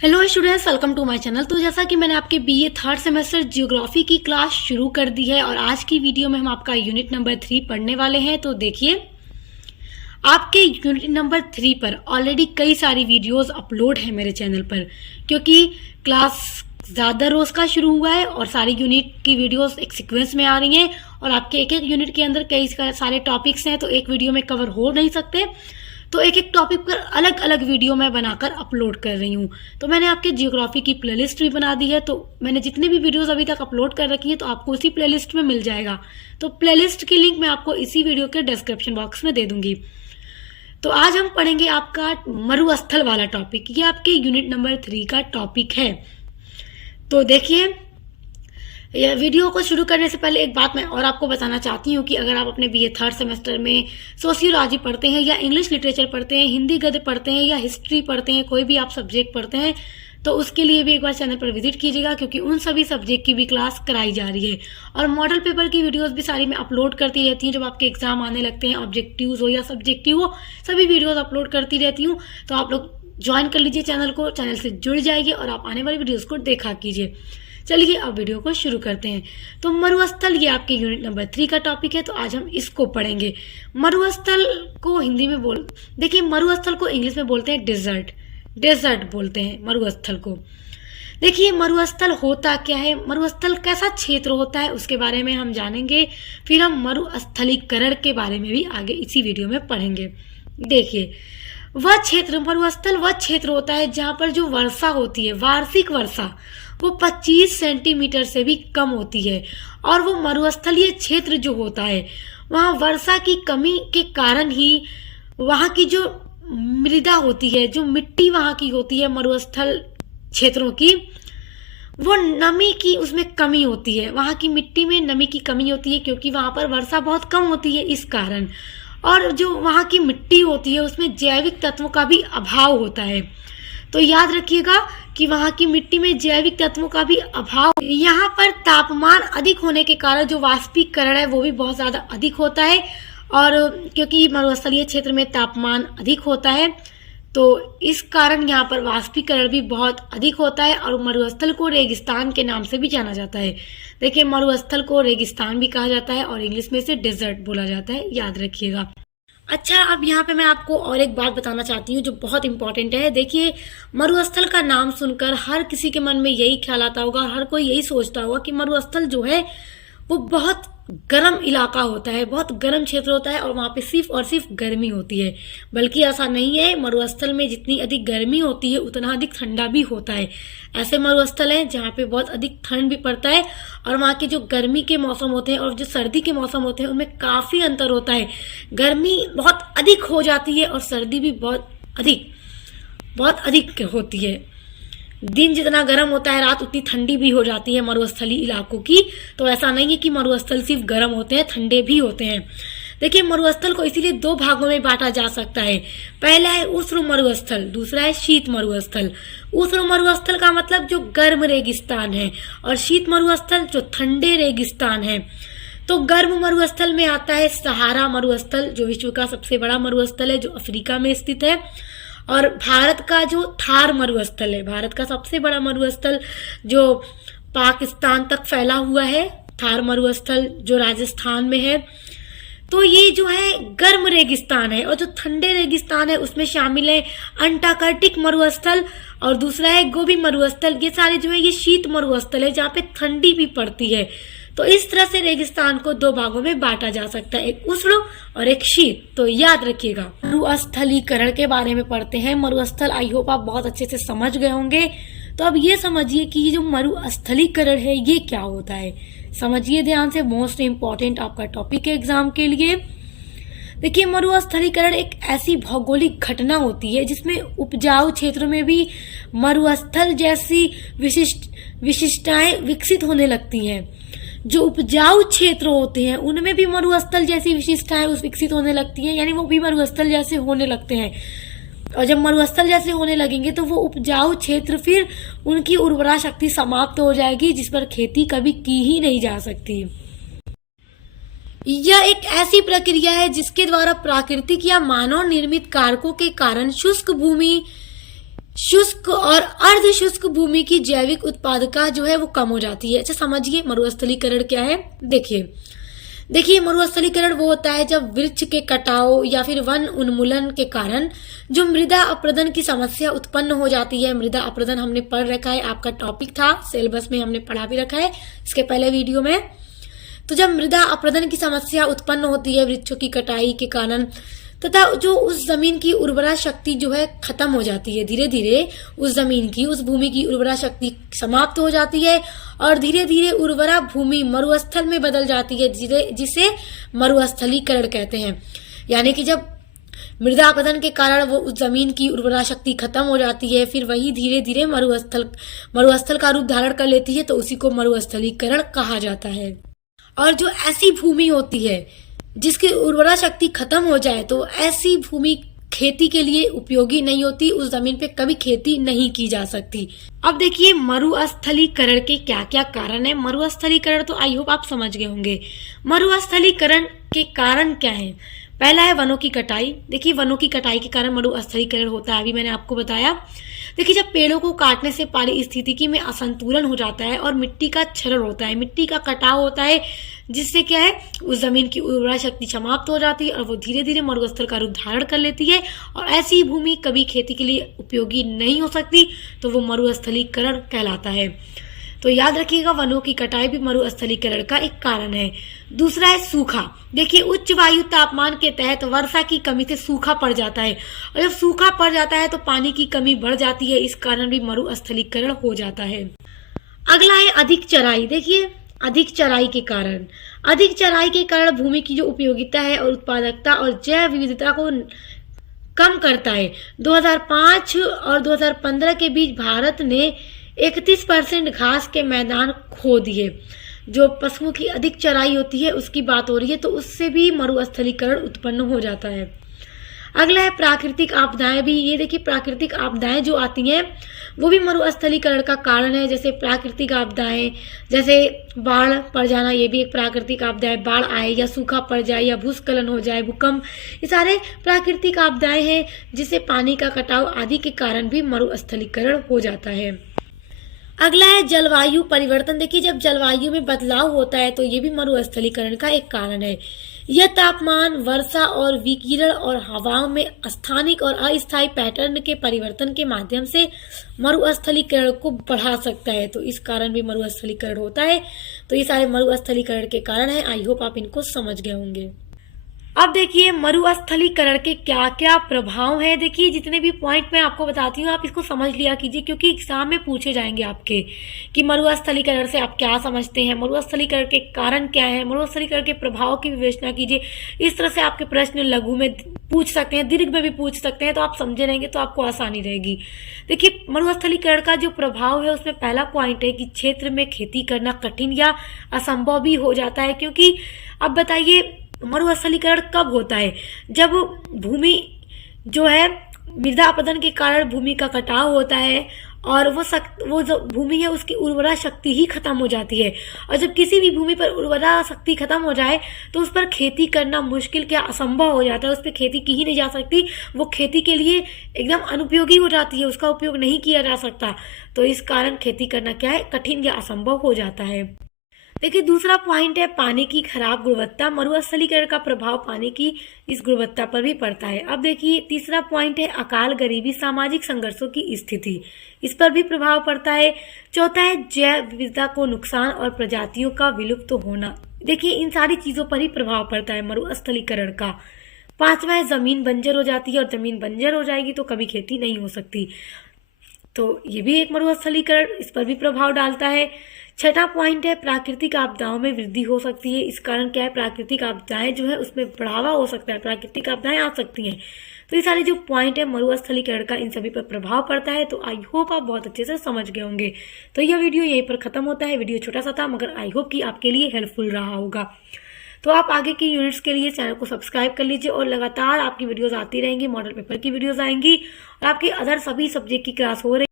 Hello students, welcome to my channel. तो जैसा कि मैंने आपके बीए थर्ड सेमेस्टर ज्योग्राफी की क्लास शुरू कर दी है और आज की वीडियो में हम आपका यूनिट नंबर 3 पढ़ने वाले हैं। तो देखिए, आपके यूनिट नंबर 3 पर ऑलरेडी कई सारी वीडियोस अपलोड है मेरे चैनल पर, क्योंकि क्लास ज़्यादा रोज़ का शुरू हुआ है और सारी यूनिट की वीडियोस एक सीक्वेंस में आ रही हैं और आपके एक एक यूनिट के अंदर कई सारे टॉपिक्स हैं, तो एक वीडियो में कवर हो नहीं सकते। तो एक एक टॉपिक पर अलग अलग वीडियो मैं बनाकर अपलोड कर रही हूँ। तो मैंने आपके जियोग्राफी की प्लेलिस्ट भी बना दी है, तो मैंने जितने भी वीडियोस अभी तक अपलोड कर रखी हैं तो आपको उसी प्लेलिस्ट में मिल जाएगा। तो प्लेलिस्ट की लिंक मैं आपको इसी वीडियो के डिस्क्रिप्शन बॉक्स में दे दूंगी। तो आज हम पढ़ेंगे आपका मरुस्थल वाला टॉपिक। ये आपके यूनिट नंबर 3 का टॉपिक है। तो देखिए, यह वीडियो को शुरू करने से पहले एक बात मैं और आपको बताना चाहती हूँ कि अगर आप अपने बीए थर्ड सेमेस्टर में सोशियोलॉजी पढ़ते हैं या इंग्लिश लिटरेचर पढ़ते हैं, हिंदी गद्य पढ़ते हैं या हिस्ट्री पढ़ते हैं, कोई भी आप सब्जेक्ट पढ़ते हैं, तो उसके लिए भी एक बार चैनल पर विजिट कीजिएगा, क्योंकि उन सभी सब्जेक्ट की भी क्लास कराई जा रही है। और मॉडल पेपर की वीडियोस भी सारी मैं अपलोड करती रहती हूँ। जब आपके एग्जाम आने लगते हैं, ऑब्जेक्टिव्स हो या सब्जेक्टिव हो, सभी वीडियोस अपलोड करती रहती हूँ। तो आप लोग ज्वाइन कर लीजिए चैनल को, चैनल से जुड़ जाइए और आप आने वाली वीडियोस को देखा कीजिए। चलिए अब वीडियो को शुरू करते हैं। तो मरुस्थल ये आपके यूनिट नंबर 3 का टॉपिक है, तो आज हम इसको पढ़ेंगे। मरुस्थल को हिंदी में देखिए, मरुस्थल को इंग्लिश में बोलते हैं डेजर्ट। डेजर्ट बोलते हैं मरुस्थल को। देखिए, मरुस्थल होता क्या है, मरुस्थल कैसा क्षेत्र होता है, उसके बारे में हम जानेंगे। फिर हम मरुस्थलीकरण के बारे में भी आगे इसी वीडियो में पढ़ेंगे। देखिए, वह क्षेत्र, मरुस्थल वह क्षेत्र होता है जहाँ पर जो वर्षा होती है, वार्षिक वर्षा, वो 25 सेंटीमीटर से भी कम होती है। और वो मरुस्थलीय क्षेत्र जो होता है, वहाँ वर्षा की कमी के कारण ही वहाँ की जो मृदा होती है, जो मिट्टी वहाँ की होती है मरुस्थल क्षेत्रों की, वो नमी की उसमें कमी होती है। वहाँ की मिट्टी में नमी की कमी होती है, क्योंकि वहाँ पर वर्षा बहुत कम होती है इस कारण। और जो वहाँ की मिट्टी होती है, उसमें जैविक तत्वों का भी अभाव होता है। तो याद रखिएगा कि वहाँ की मिट्टी में जैविक तत्वों का भी अभाव। यहाँ पर तापमान अधिक होने के कारण जो वाष्पीकरण है वो भी बहुत ज्यादा अधिक होता है। और क्योंकि मरुस्थलीय क्षेत्र में तापमान अधिक होता है, तो इस कारण यहाँ पर वाष्पीकरण भी बहुत अधिक होता है और मरुस्थल को रेगिस्तान के नाम से भी जाना जाता है। देखिए, मरुस्थल को रेगिस्तान भी कहा जाता है और इंग्लिश में इसे डेजर्ट बोला जाता है, याद रखिएगा। अच्छा, अब यहाँ पे मैं आपको और एक बात बताना चाहती हूँ जो बहुत इंपॉर्टेंट है। देखिए, मरुस्थल का नाम सुनकर हर किसी के मन में यही ख्याल आता होगा, हर कोई यही सोचता होगा कि मरुस्थल जो है वो बहुत गर्म इलाका होता है, बहुत गर्म क्षेत्र होता है और वहाँ पे सिर्फ और सिर्फ गर्मी होती है। बल्कि ऐसा नहीं है, मरुस्थल में जितनी अधिक गर्मी होती है उतना अधिक ठंडा भी होता है। ऐसे मरुस्थल हैं जहाँ पे बहुत अधिक ठंड भी पड़ता है और वहाँ के जो गर्मी के मौसम होते हैं और जो सर्दी के मौसम होते हैं उनमें काफ़ी अंतर होता है। गर्मी बहुत अधिक हो जाती है और सर्दी भी बहुत अधिक होती है। दिन जितना गर्म होता है, रात उतनी ठंडी भी हो जाती है मरुस्थली इलाकों की। तो ऐसा नहीं है कि मरुस्थल सिर्फ गर्म होते हैं, ठंडे भी होते हैं। देखिए, मरुस्थल को इसीलिए 2 भागों में बांटा जा सकता है। पहला है उष्ण मरुस्थल, दूसरा है शीत मरुस्थल। उष्ण मरुस्थल का मतलब जो गर्म रेगिस्तान है और शीत मरुस्थल जो ठंडे रेगिस्तान है। तो गर्म मरुस्थल में आता है सहारा मरुस्थल, जो विश्व का सबसे बड़ा मरुस्थल है, जो अफ्रीका में स्थित है। और भारत का जो थार मरुस्थल है, भारत का सबसे बड़ा मरुस्थल जो पाकिस्तान तक फैला हुआ है, थार मरुस्थल जो राजस्थान में है। तो ये जो है गर्म रेगिस्तान है। और जो ठंडे रेगिस्तान है उसमें शामिल है अंटार्कटिक मरुस्थल और दूसरा है गोबी मरुस्थल। ये सारे जो है ये शीत मरुस्थल है जहाँ पे ठंडी भी पड़ती है। तो इस तरह से रेगिस्तान को 2 भागों में बांटा जा सकता है, एक उष्ण और एक शीत। तो याद रखिएगा। मरुस्थलीकरण के बारे में पढ़ते हैं। मरुस्थल आई होप आप बहुत अच्छे से समझ गए होंगे। तो अब ये समझिए कि ये जो मरुस्थलीकरण है ये क्या होता है। समझिए ध्यान से, मोस्ट इम्पॉर्टेंट आपका टॉपिक है एग्जाम के लिए। देखिए, मरुस्थलीकरण एक ऐसी भौगोलिक घटना होती है जिसमें उपजाऊ क्षेत्रों में भी मरुस्थल जैसी विशिष्टताएं विकसित होने लगती हैं। जो उपजाऊ क्षेत्र होते हैं उनमें भी मरुस्थल जैसी विशिष्टताएं विकसित होने लगती हैं, यानी वो भी मरुस्थल जैसे होने लगते हैं। और जब मरुस्थल जैसे होने लगेंगे तो वो उपजाऊ क्षेत्र, फिर उनकी उर्वरा शक्ति समाप्त हो जाएगी, जिस पर खेती कभी की ही नहीं जा सकती। यह एक ऐसी प्रक्रिया है जिसके द्वारा प्राकृतिक या मानव निर्मित कारकों के कारण शुष्क भूमि शुष्क और अर्ध शुष्क भूमि की जैविक उत्पादकता जो है वो कम हो जाती है। अच्छा समझिए मरुस्थलीकरण क्या है। देखिए मरुस्थलीकरण वो होता है जब वृक्ष के कटाव या फिर वन उन्मूलन के कारण जो मृदा अपरदन की समस्या उत्पन्न हो जाती है। मृदा अपरदन हमने पढ़ रखा है, आपका टॉपिक था, सिलेबस में हमने पढ़ा भी रखा है इसके पहले वीडियो में। तो जब मृदा अपरदन की समस्या उत्पन्न होती है वृक्षों की कटाई के कारण, तथा जो उस जमीन की उर्वरा शक्ति जो है खत्म हो जाती है, धीरे धीरे उस जमीन की, उस भूमि की उर्वरा शक्ति समाप्त हो जाती है और धीरे धीरे उर्वरा भूमि मरुस्थल में बदल जाती है, जिसे मरुस्थलीकरण कहते हैं। यानी कि जब मृदा अपरदन के कारण वो उस जमीन की उर्वरा शक्ति खत्म हो जाती है, फिर वही धीरे धीरे मरुस्थल का रूप धारण कर लेती है, तो उसी को मरुस्थलीकरण कहा जाता है। और जो ऐसी भूमि होती है जिसकी उर्वरा शक्ति खत्म हो जाए, तो ऐसी भूमि खेती के लिए उपयोगी नहीं होती, उस जमीन पे कभी खेती नहीं की जा सकती। अब देखिए मरुस्थलीकरण के क्या क्या कारण है। मरुस्थलीकरण तो आई होप आप समझ गए होंगे। मरुस्थलीकरण के कारण क्या है। पहला है वनों की कटाई। देखिए वनों की कटाई के कारण मरुस्थलीकरण होता है, अभी मैंने आपको बताया। देखिए जब पेड़ों को काटने से पारिस्थितिकी में असंतुलन हो जाता है और मिट्टी का क्षरण होता है, मिट्टी का कटाव होता है, जिससे क्या है उस जमीन की उर्वरा शक्ति समाप्त हो जाती है और वो धीरे धीरे मरुस्थल का रूप धारण कर लेती है और ऐसी भूमि कभी खेती के लिए उपयोगी नहीं हो सकती, तो वो मरुस्थलीकरण कहलाता है। तो याद रखिएगा वनों की कटाई भी मरुस्थलीकरण का एक कारण है। दूसरा है सूखा। देखिए उच्च वायु तापमान के तहत वर्षा की कमी से सूखा पड़ जाता है और जब सूखा पड़ जाता है तो पानी की कमी बढ़ जाती है, इस कारण भी मरुस्थलीकरण हो जाता है। अगला है अधिक चराई। देखिए अधिक चराई के कारण भूमि की जो उपयोगिता है और उत्पादकता और जैव विविधता को कम करता है। 2005 और 2015 के बीच भारत ने 31% घास के मैदान खो दिए। जो पशुओं की अधिक चराई होती है उसकी बात हो रही है, तो उससे भी मरुस्थलीकरण उत्पन्न हो जाता है। अगला है प्राकृतिक आपदाएं भी। ये देखिए प्राकृतिक आपदाएं जो आती हैं वो भी मरुस्थलीकरण का कारण है। जैसे प्राकृतिक आपदाएं, जैसे बाढ़ पड़ जाना, ये भी एक प्राकृतिक आपदा है। बाढ़ आए या सूखा पड़ जाए या भूस्खलन हो जाए, भूकंप, ये सारे प्राकृतिक आपदाएं हैं जिससे पानी का कटाव आदि के कारण भी मरुस्थलीकरण हो जाता है। अगला है जलवायु परिवर्तन। देखिए जब जलवायु में बदलाव होता है तो ये भी मरुस्थलीकरण का एक कारण है। यह तापमान, वर्षा और विकिरण और हवाओं में स्थानिक और अस्थायी पैटर्न के परिवर्तन के माध्यम से मरुस्थलीकरण को बढ़ा सकता है, तो इस कारण भी मरुस्थलीकरण होता है। तो ये सारे मरुस्थलीकरण के कारण है। आई होप आप इनको समझ गए होंगे। अब देखिए मरुस्थलीकरण के क्या क्या प्रभाव हैं। देखिए जितने भी पॉइंट मैं आपको बताती हूँ आप इसको समझ लिया कीजिए, क्योंकि एग्जाम में पूछे जाएंगे आपके कि मरुस्थलीकरण से आप क्या समझते हैं, मरुस्थलीकरण के कारण क्या है, मरुस्थलीकरण के प्रभाव की विवेचना कीजिए। इस तरह से आपके प्रश्न लघु में पूछ सकते हैं, दीर्घ में भी पूछ सकते हैं, तो आप समझे रहेंगे तो आपको आसानी रहेगी। देखिए मरुस्थलीकरण का जो प्रभाव है उसमें पहला पॉइंट है कि क्षेत्र में खेती करना कठिन या असंभव भी हो जाता है। क्योंकि अब बताइए मरुस्थलीकरण कब होता है, जब भूमि जो है मृदा अपरदन के कारण भूमि का कटाव होता है और वो जो भूमि है उसकी उर्वरा शक्ति ही खत्म हो जाती है। और जब किसी भी भूमि पर उर्वरा शक्ति खत्म हो जाए तो उस पर खेती करना मुश्किल क्या असंभव हो जाता है, उस पर खेती की ही नहीं जा सकती, वो खेती के लिए एकदम अनुपयोगी हो जाती है, उसका उपयोग नहीं किया जा सकता। तो इस कारण खेती करना क्या है, कठिन या असंभव हो जाता है। देखिए दूसरा पॉइंट है पानी की खराब गुणवत्ता। मरुस्थलीकरण का प्रभाव पानी की इस गुणवत्ता पर भी पड़ता है। अब देखिए तीसरा पॉइंट है अकाल, गरीबी, सामाजिक संघर्षों की स्थिति, इस पर भी प्रभाव पड़ता है। चौथा है जैव विविधता को नुकसान और प्रजातियों का विलुप्त होना। देखिए इन सारी चीजों पर ही प्रभाव पड़ता है मरुस्थलीकरण का। पांचवा है जमीन बंजर हो जाती है, और जमीन बंजर हो जाएगी तो कभी खेती नहीं हो सकती, तो ये भी एक मरुस्थलीकरण, इस पर भी प्रभाव डालता है। छठा पॉइंट है प्राकृतिक आपदाओं में वृद्धि हो सकती है। इस कारण क्या है, प्राकृतिक आपदाएं जो है उसमें बढ़ावा हो सकता है, प्राकृतिक आपदाएं आ सकती हैं। तो ये सारे जो पॉइंट है मरुस्थलीकरण का, इन सभी पर प्रभाव पड़ता है। तो आई होप आप बहुत अच्छे से समझ गए होंगे। तो यह वीडियो यहीं पर खत्म होता है। वीडियो छोटा सा था मगर आई होप कि आपके लिए हेल्पफुल रहा होगा। तो आप आगे की यूनिट्स के लिए चैनल को सब्सक्राइब कर लीजिए और लगातार आपकी वीडियोस आती रहेंगी, मॉडल पेपर की वीडियोस आएंगी और आपकी अदर सभी सब्जेक्ट की क्लास हो रही